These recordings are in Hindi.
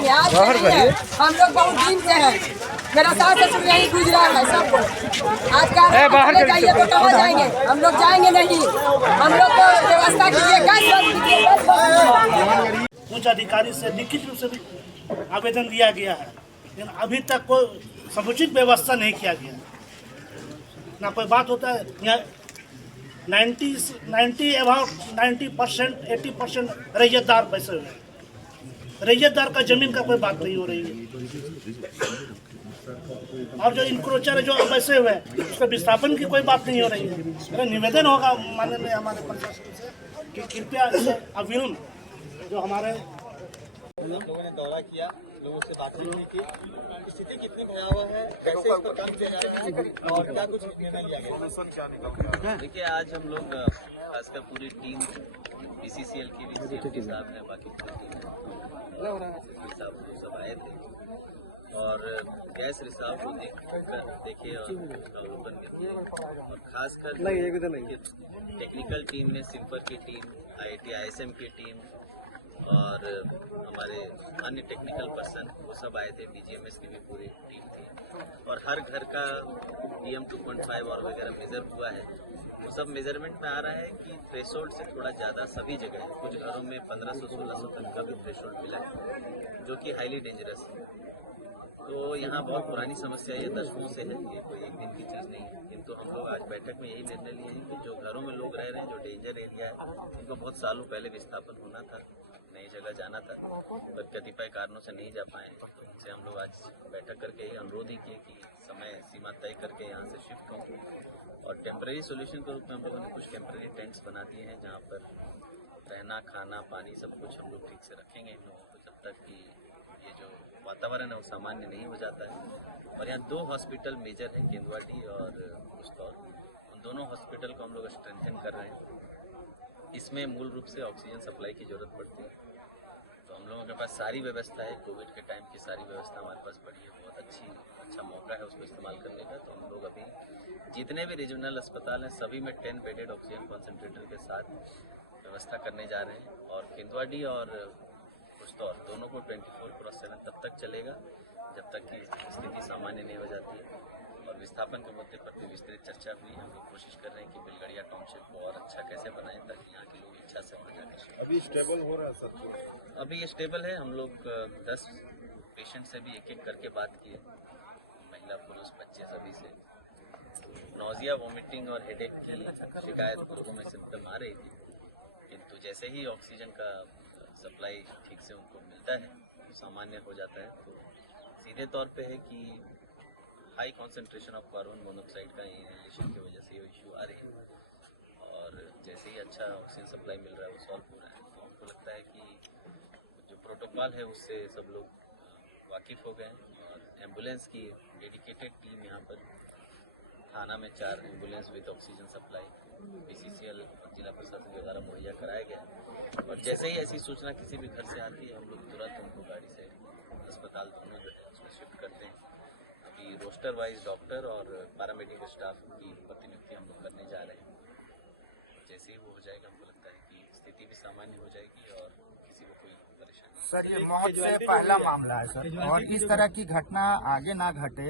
जाएंगे, आज से नहीं है। हम लोग बहुत दिन से हैं, मेरा सास ससुर यही गुजरात है सब कुछ। आज का चले जाइए तो कहाँ जाएंगे, हम लोग जाएंगे नहीं। हम लोग को व्यवस्था कीजिए, उच्च अधिकारी से लिखित रूप से भी आवेदन दिया गया है, लेकिन अभी तक कोई समुचित व्यवस्था नहीं किया गया। ना कोई बात होता है यहाँ 90% 80% रैयतदार पैसे हुए, रैयतदार का जमीन का कोई बात नहीं हो रही है। और जो इंक्रोचर है जो पैसे हुए उसका विस्थापन की कोई बात नहीं हो रही है। मेरा निवेदन होगा माननीय हमारे प्रशासन से कि कृपया इसे अविलंब जो हमारे लोगों ने दौरा किया, लोगों से बातचीत की, स्थिति कितनी भयावह है, कैसे इस पर काम किया जा रहा है और क्या कुछ निर्णय लिया गया। देखिए, आज हम लोग खासकर पूरी टीम बीसीसीएल की भी साहब है, बाकी साहब सब आए थे और गैस रिसाव को देखे और अवलोकन किए और खासकर टेक्निकल टीम में सिम्पर की टीम, IIT ISM की टीम और हमारे अन्य टेक्निकल पर्सन वो सब आए थे। DGMS की भी पूरी टीम थी और हर घर का PM 2.5 और वगैरह मेजर हुआ है। वो सब मेजरमेंट में आ रहा है कि थ्रेशोल्ड से थोड़ा ज़्यादा सभी जगह, कुछ घरों में 1500-1600 तक का भी थ्रेशोल्ड मिला है, जो कि हाईली डेंजरस है। तो यहाँ बहुत पुरानी समस्या ये दशकों से है, ये कोई एक दिन की चीज़ नहीं है। किंतु हम लोग आज बैठक में यही निर्णय लिए हैं कि जो घरों में लोग रह रहे हैं, जो डेंजर एरिया है, उनको बहुत सालों पहले विस्थापन होना था, नई जगह जाना था, पर कतिपय कारणों से नहीं जा पाए। तो उनसे हम लोग आज बैठक करके ये अनुरोध ही किए कि समय सीमा तय करके यहाँ से शिफ्ट हों और टेम्परेरी सोल्यूशन के रूप में हम लोगों ने कुछ टेम्परेरी टेंट्स बना दिए हैं, जहाँ पर रहना, खाना, पानी सब कुछ हम लोग ठीक से रखेंगे इन लोगों को जब तक कि ये जो वातावरण है वो सामान्य नहीं हो जाता है। और यहाँ 2 हॉस्पिटल मेजर हैं, केंदुआडी और बुस्तौर। उन दोनों हॉस्पिटल को हम लोग स्ट्रेंथन कर रहे हैं। इसमें मूल रूप से ऑक्सीजन सप्लाई की ज़रूरत पड़ती है, तो हम लोगों के पास सारी व्यवस्था है। कोविड के टाइम की सारी व्यवस्था हमारे पास पड़ी है, बहुत अच्छा मौका है उसको इस्तेमाल करने का। तो हम लोग अभी जितने भी रीजनल अस्पताल हैं सभी में 10 बेडेड ऑक्सीजन कॉन्सेंट्रेटर के साथ व्यवस्था करने जा रहे हैं और केंदुआडी और बुस्तौर दोनों को 24/7 तब तक चलेगा जब तक कि स्थिति सामान्य नहीं हो जाती है। और विस्थापन के मुद्दे पर भी विस्तृत चर्चा हुई। हम लोग कोशिश कर रहे हैं कि बिलगड़िया टाउनशिप को और अच्छा कैसे बनाएं ताकि यहाँ के लोग इच्छा से वहाँ जाकर। अभी स्टेबल हो रहा है सर? अभी ये स्टेबल है। हम लोग 10 पेशेंट से भी एक करके बात किए, महिला पुरुष बच्चे सभी से। नोजिया, वॉमिटिंग और हेडेक की शिकायत लोगों में सिम्टम आ रही थी, किंतु जैसे ही ऑक्सीजन का सप्लाई ठीक से उनको मिलता है, सामान्य हो जाता है। तो सीधे तौर पे है कि high concentration of carbon monoxide का इनहेलेशन की वजह से ये इशू आ रही है और जैसे ही अच्छा ऑक्सीजन सप्लाई मिल रहा है वो सॉल्व हो रहा है। तो हमको लगता है कि जो प्रोटोकॉल है उससे सब लोग वाकिफ़ हो गए और एम्बुलेंस की डेडिकेटेड टीम यहाँ पर थाना में 4 ambulance with oxygen supply BCCL और जिला प्रशासन के द्वारा मुहैया कराया गया। और जैसे ही ऐसी सूचना किसी भी घर से आती है, हम लोग तुरंत उनको गाड़ी से अस्पताल दोनों जो है उसमें शिफ्ट करते हैं। अभी रोस्टर वाइज डॉक्टर और पैरामेडिकल स्टाफ की प्रतिनियुक्ति हम लोग करने जा रहे हैं। जैसे ही वो हो जाएगा, हमको लगता है कि स्थिति भी सामान्य हो जाएगी और किसी को कोई परेशानी। सर, ये मौत से पहला मामला है सर, और इस तरह की घटना आगे ना घटे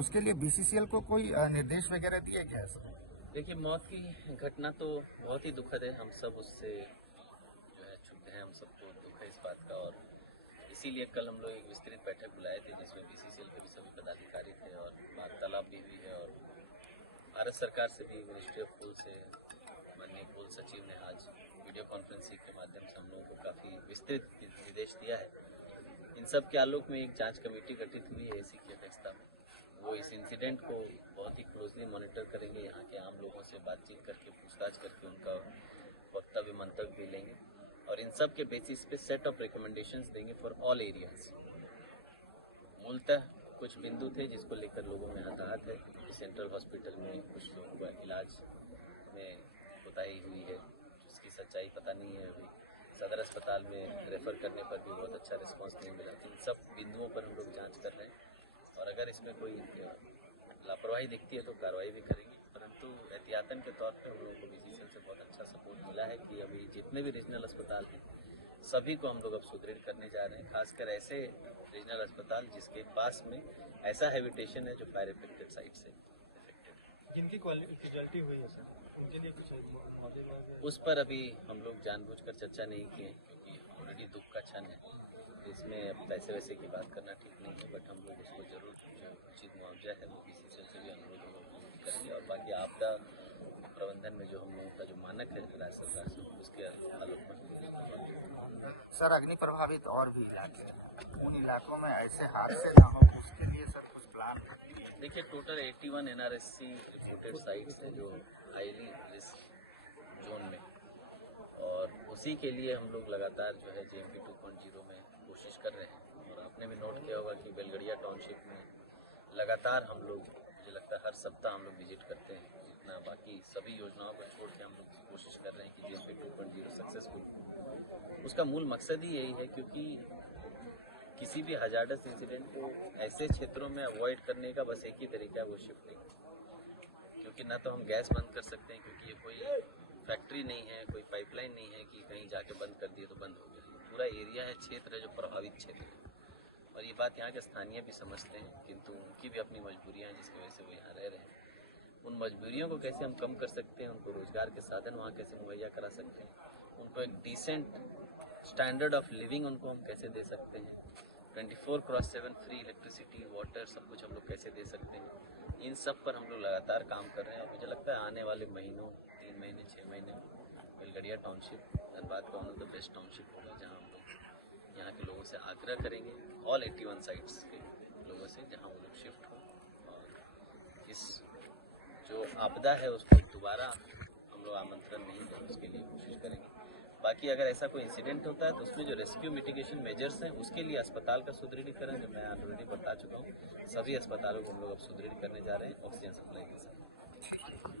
उसके लिए BCCL को कोई निर्देश वगैरह दिए गए सर? देखिए, मौत की घटना तो बहुत ही दुखद है। हम सब उससे जो है क्षुब्ध हैं, हम सबको दुख है इस बात का। और इसीलिए कल हम लोग एक विस्तृत बैठक बुलाए थे जिसमें BCCL के भी सभी पदाधिकारी थे और वार्तालाप भी हुई है। और भारत सरकार से भी मिनिस्ट्री ऑफ फूड से माननीय कुल सचिव ने आज वीडियो कॉन्फ्रेंसिंग के माध्यम से हम लोगों को काफ़ी विस्तृत निर्देश दिया है। इन सब के आलोक में एक जाँच कमेटी गठित हुई है AC की अध्यक्षता में। वो इस इंसिडेंट को बहुत ही क्लोजली मॉनिटर करेंगे, यहाँ के आम लोगों से बातचीत करके, पूछताछ करके उनका वक्तव्य मंतव्य भी लेंगे और इन सब के बेसिस पे सेट ऑफ रिकमेंडेशंस देंगे फॉर ऑल एरियाज। मूलतः कुछ बिंदु थे जिसको लेकर लोगों में हताहत है कि सेंट्रल हॉस्पिटल में कुछ लोगों का इलाज में कोताही हुई है, जिसकी सच्चाई पता नहीं है। अभी सदर अस्पताल में रेफर करने पर भी बहुत अच्छा रिस्पांस नहीं मिला। इन सब बिंदुओं पर हम लोग जाँच कर रहे हैं और अगर इसमें कोई लापरवाही दिखती है तो कार्रवाई भी करेंगे। परंतु एहतियातन के तौर पर हम लोगों को BCCL से बहुत अच्छा सपोर्ट मिला है कि अभी जितने भी रीजनल अस्पताल हैं सभी को हम लोग अब सुदृढ़ करने जा रहे हैं, खासकर ऐसे रीजनल अस्पताल जिसके पास में ऐसा हैबिटेशन है जो फायर इफेक्टेड साइट से इफेक्टेड है। जिनकी क्वालिटी हुई है सर, उनके लिए कुछ उस पर अभी हम लोग जानबूझकर चर्चा नहीं किए क्योंकि ऑलरेडी दुख का क्षण है, इसमें अब पैसे वैसे की बात करना ठीक नहीं है, बट हम लोग उसको जरूर जो उचित मुआवजा है वो BCCL से भी अनुरोध करेंगे और बाकी आपदा प्रबंधन में जो हम लोगों का जो मानक है राज्य सरकार से उसके आलोक में। सर अग्नि प्रभावित और भी इलाके हैं, उन इलाकों में ऐसे हादसे ना हो उसके लिए सर कुछ प्लान? देखिए टोटल 81 NRSC रिपोर्टेड साइट्स है जो हाईली रिस्क जोन में, और उसी के लिए हम लोग लगातार जो है JMP 2.0 में कोशिश कर रहे हैं। और आपने भी नोट किया होगा कि बेलगड़िया टाउनशिप में लगातार हम लोग, मुझे लगता है हर सप्ताह हम लोग विजिट करते हैं, जितना बाकी सभी योजनाओं को छोड़ के हम लोग कोशिश कर रहे हैं कि JMP 2.0 सक्सेसफुल। उसका मूल मकसद ही यही है क्योंकि किसी भी हजार्डस इंसिडेंट को ऐसे क्षेत्रों में अवॉइड करने का बस एक ही तरीका है, वो शिफ्टिंग। क्योंकि ना तो हम गैस बंद कर सकते हैं क्योंकि ये कोई फैक्ट्री नहीं है, कोई पाइपलाइन नहीं है कि कहीं जाके बंद कर दिए तो बंद हो गया। पूरा एरिया है, क्षेत्र है जो प्रभावित क्षेत्र है, और ये बात यहाँ के स्थानीय भी समझते हैं, किंतु उनकी भी अपनी मजबूरियाँ हैं जिसकी वजह से वो यहाँ रह रहे हैं। उन मजबूरियों को कैसे हम कम कर सकते हैं, उनको रोजगार के साधन वहाँ कैसे मुहैया करा सकते हैं, उनको एक डिसेंट स्टैंडर्ड ऑफ लिविंग उनको हम कैसे दे सकते हैं, 24/7 फ्री इलेक्ट्रिसिटी वाटर सब कुछ हम लोग कैसे दे सकते हैं, इन सब पर हम लोग लगातार काम कर रहे हैं। और मुझे लगता है आने वाले महीनों 3 महीने 6 महीने बेलगड़िया टाउनशिप धनबाद का one of the best township होगा, जहाँ हम लोग यहाँ के लोगों से आग्रह करेंगे, ऑल 81 साइट्स के लोगों से, जहाँ वो लोग शिफ्ट हो और इस जो आपदा है उसको दोबारा हम लोग आमंत्रण नहीं दें, उसके लिए कोशिश करेंगे। बाकी अगर ऐसा कोई इंसिडेंट होता है तो उसमें जो रेस्क्यू मिटिगेशन मेजर्स हैं उसके लिए अस्पताल का सुदृढ़ीकरण, जो मैं ऑलरेडी बता चुका हूँ, सभी अस्पतालों को हम लोग अब सुदृढ़ करने जा रहे हैं ऑक्सीजन सप्लाई के साथ।